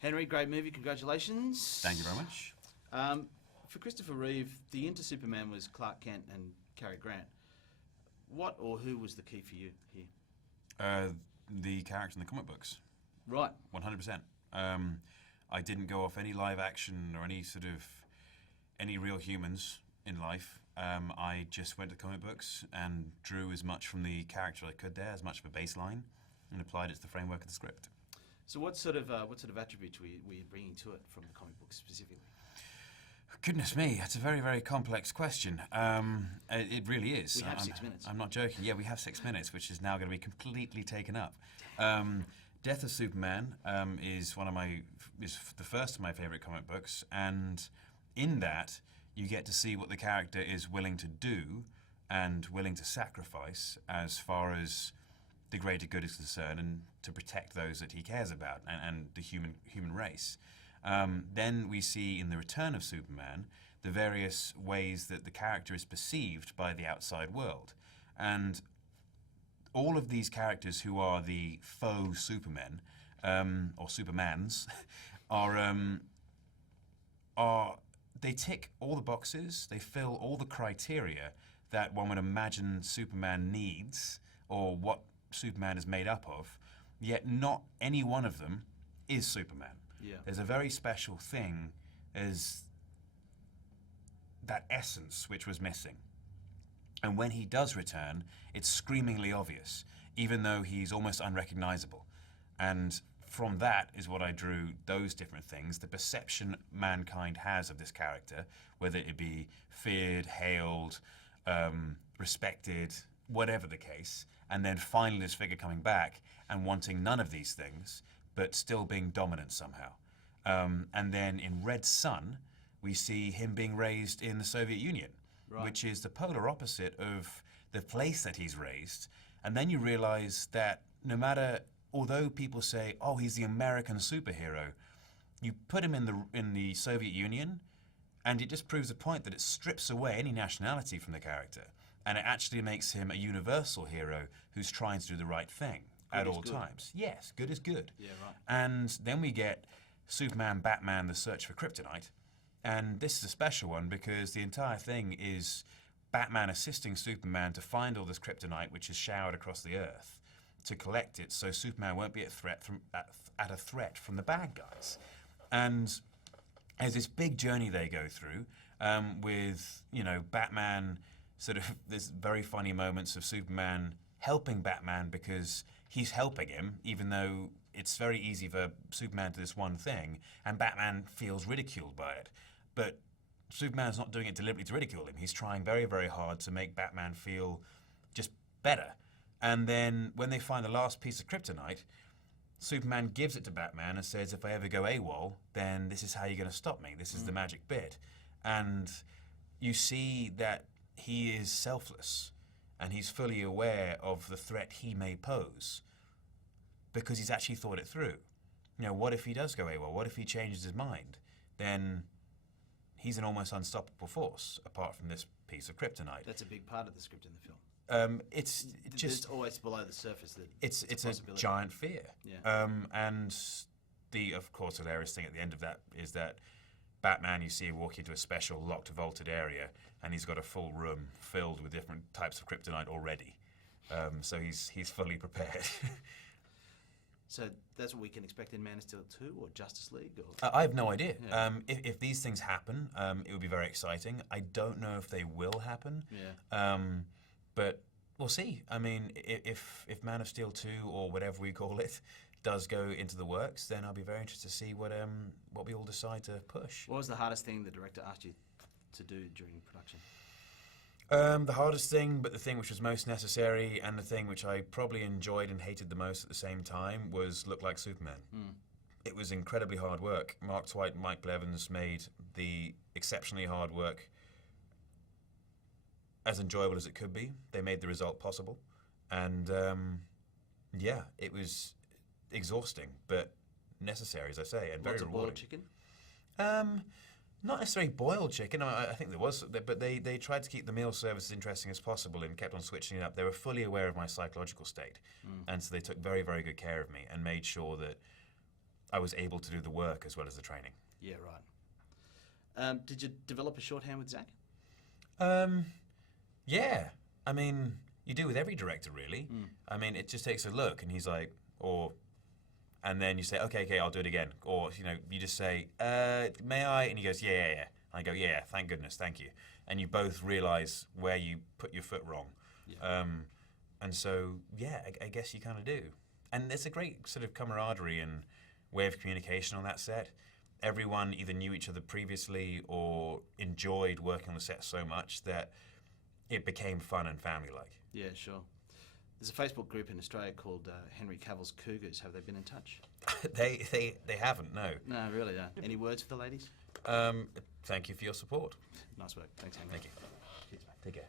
Henry, great movie. Congratulations. Thank you very much. For Christopher Reeve, the Inter-Superman was Clark Kent and Cary Grant. What or who was the key for you here? The character in the comic books. Right. 100%. I didn't go off any live action or any real humans in life. I just went to comic books and drew as much from the character I could there, as much of a baseline, and applied it to the framework of the script. So what sort of attributes were you bringing to it from the comic book specifically? Goodness me, that's a very, very complex question. It really is. We have 6 minutes. I'm not joking. Yeah, we have 6 minutes, which is now going to be completely taken up. Death of Superman is the first of my favorite comic books, and in that you get to see what the character is willing to do and willing to sacrifice as far as the greater good is concerned, and to protect those that he cares about and the human race. Then we see in The Return of Superman the various ways that the character is perceived by the outside world. And all of these characters who are the faux Supermen, or Supermans, they tick all the boxes, they fill all the criteria that one would imagine Superman needs, or what Superman is made up of, yet not any one of them is Superman. Yeah. There's a very special thing as that essence which was missing. And when he does return, it's screamingly obvious, even though he's almost unrecognizable. And from that is what I drew those different things, the perception mankind has of this character, whether it be feared, hailed, respected, whatever the case, and then finally this figure coming back and wanting none of these things, but still being dominant somehow. And then in Red Sun, we see him being raised in the Soviet Union, right, which is the polar opposite of the place that he's raised. And then you realize that although people say, oh, he's the American superhero, you put him in the Soviet Union, and it just proves the point that it strips away any nationality from the character. And it actually makes him a universal hero who's trying to do the right thing at all times. Yes, good is good. Yeah, right. And then we get Superman, Batman, The Search for Kryptonite. And this is a special one because the entire thing is Batman assisting Superman to find all this kryptonite which is showered across the Earth, to collect it so Superman won't be at a threat from the bad guys. And there's this big journey they go through with, Batman, sort of there's very funny moments of Superman helping Batman because he's helping him, even though it's very easy for Superman to do this one thing, and Batman feels ridiculed by it. But Superman's not doing it deliberately to ridicule him. He's trying very, very hard to make Batman feel just better. And then when they find the last piece of kryptonite, Superman gives it to Batman and says, if I ever go AWOL, then this is how you're going to stop me. This is the magic bit. And you see that he is selfless and he's fully aware of the threat he may pose because he's actually thought it through. What if he does go AWOL? What if he changes his mind? Then he's an almost unstoppable force apart from this piece of kryptonite. That's a big part of the script in the film. It's just always below the surface that it's a giant fear. Yeah. And the, of course, hilarious thing at the end of that is that Batman, you see him walk into a special locked vaulted area, and he's got a full room filled with different types of kryptonite already. So he's fully prepared. So that's what we can expect in Man of Steel 2 or Justice League? Or? I have no idea. Yeah. If these things happen, it would be very exciting. I don't know if they will happen. Yeah. But we'll see. I mean, if Man of Steel 2 or whatever we call it does go into the works, then I'll be very interested to see what we all decide to push. What was the hardest thing the director asked you to do during production? The hardest thing, but the thing which was most necessary, and the thing which I probably enjoyed and hated the most at the same time, was look like Superman. It was incredibly hard work. Mark Twight and Mike Blevins made the exceptionally hard work as enjoyable as it could be. They made the result possible. And yeah, it was exhausting, but necessary, as I say, and very rewarding. Boiled chicken? Not necessarily boiled chicken. I think there was, but they tried to keep the meal service as interesting as possible and kept on switching it up. They were fully aware of my psychological state, and so they took very, very good care of me and made sure that I was able to do the work as well as the training. Yeah, right. Did you develop a shorthand with Zach? Yeah. I mean, you do with every director, really. I mean, it just takes a look, and he's like, and then you say, okay, I'll do it again. Or, you just say, may I? And he goes, yeah. I go, yeah, thank goodness, thank you. And you both realise where you put your foot wrong. Yeah. And so, yeah, I guess you kind of do. And there's a great sort of camaraderie and way of communication on that set. Everyone either knew each other previously or enjoyed working on the set so much that it became fun and family-like. Yeah, sure. There's a Facebook group in Australia called Henry Cavill's Cougars. Have they been in touch? They haven't, no. No, really, no. Any words for the ladies? Thank you for your support. Nice work. Thanks, Henry. Thank you. Cheers, mate. Take care.